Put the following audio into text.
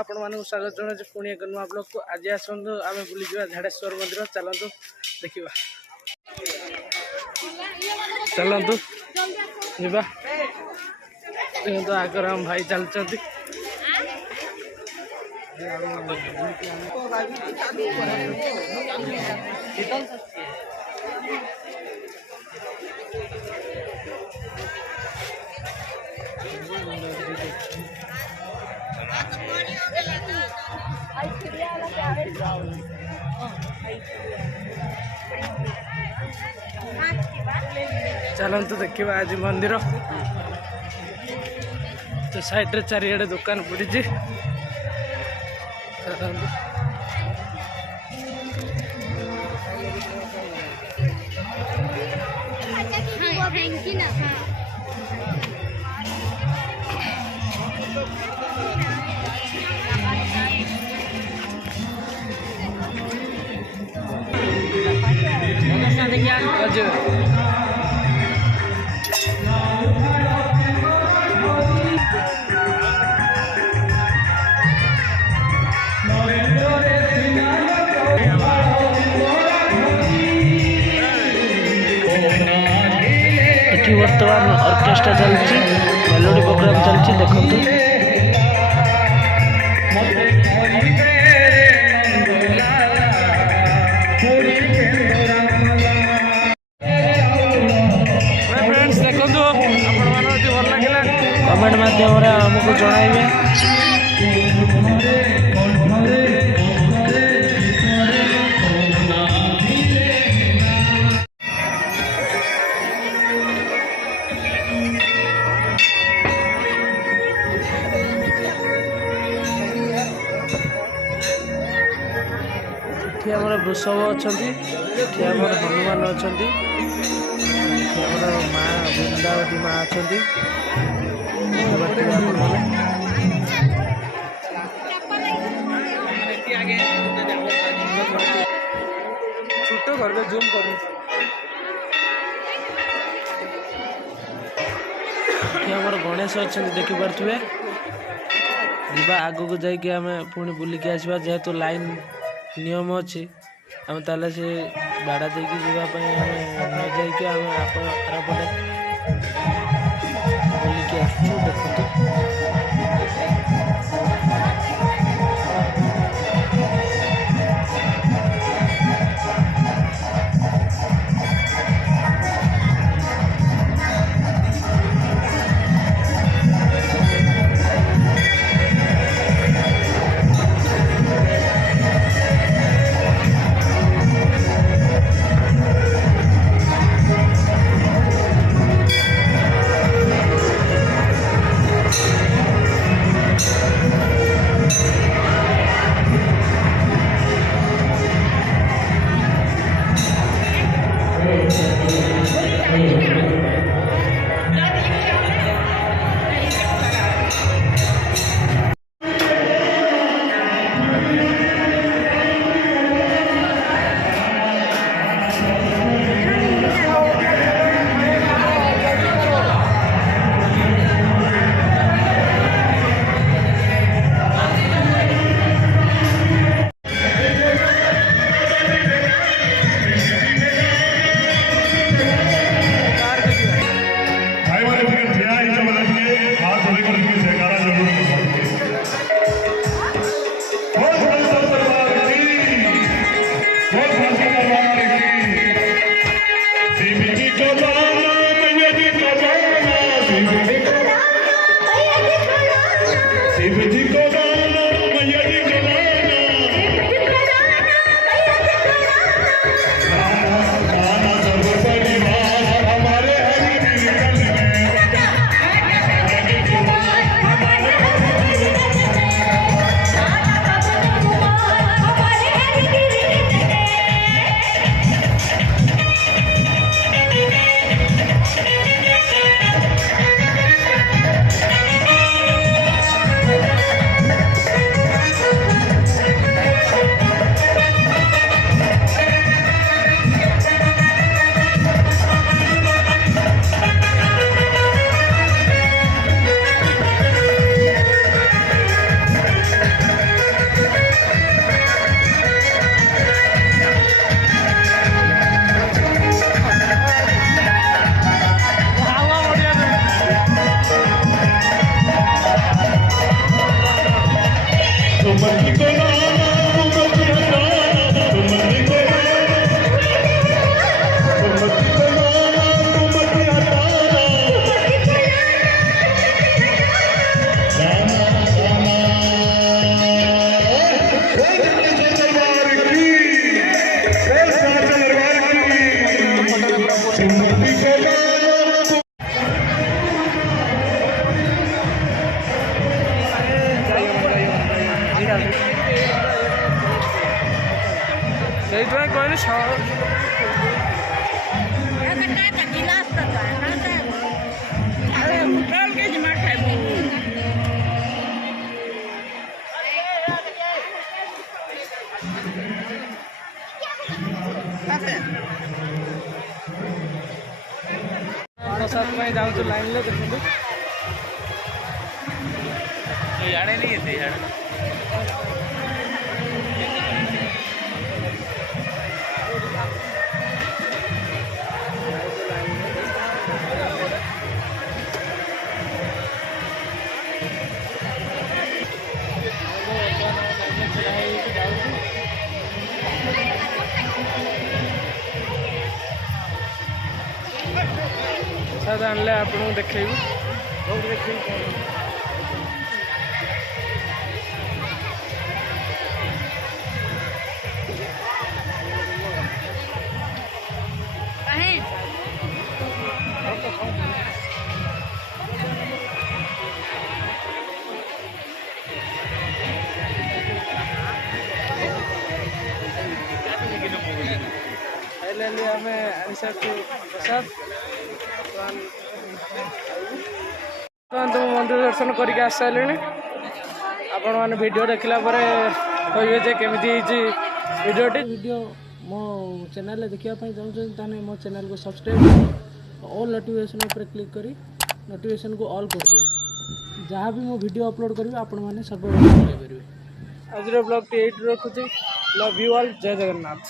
आपण मानक स्वागत जनाऊँ पुणी एक नुआ ब्लॉग को। आज आसतु आम बुली झाड़ेश्वर मंदिर चलतु देखा चलतु जा देखो आगर हम भाई चलती चलतु देखा आज मंदिर तो साइड रे चारिड़े दुकान पड़ी वर्तमान ऑर्केस्ट्रा चलती मेलोडी प्रोग्राम चलती देखो फ्रेंड्स देखो भल लगे कमेंट माध्यम आमको जणाइबे। एठी हमर वृषभ अछंती, एठी हमर हनुमान अछंती, एठी हमर माँ वृंदावती माँ अछंती। छोटो घर में जूम करूँ एठी हमर गणेश अछंती देखि पारथुबे। जीवा आगो को जाई के हमें पुणी बुलिक आसवा जेहेतु लाइन नियम अच्छी आम ताले से बाड़ा देकी जावाई आम न जाइए आम आरपटे बुलिकी आसु देखते ସେଇଥିପାଇଁ କହିଲି प्रसाद ପାଇଁ ଯାଉଛୁ ଲାଇନ୍ରେ ଦେଖନ୍ତୁ ଇଆଡ଼େ ନେଇ ଏତେ ଇଆଡ଼େ प्रसाद आनले आपको देखेबू आमे प्रसाद मंदिर दर्शन करके आस सारे आपण मैंने वीडियो देखला कहे जे केमिति वीडियो मो चैनल देखापी चाहते मो चैनल को सब्सक्राइब ऑल नोटिफिकेशन पर क्लिक करी नोटिफिकेशन को ऑल कर दियो जहाँ भी मो वीडियो अपलोड करी आपण मैंने सर्वप्रथम पाइपर आज ब्लॉग ये रखुच्छी लव यू ऑल जय जगन्नाथ।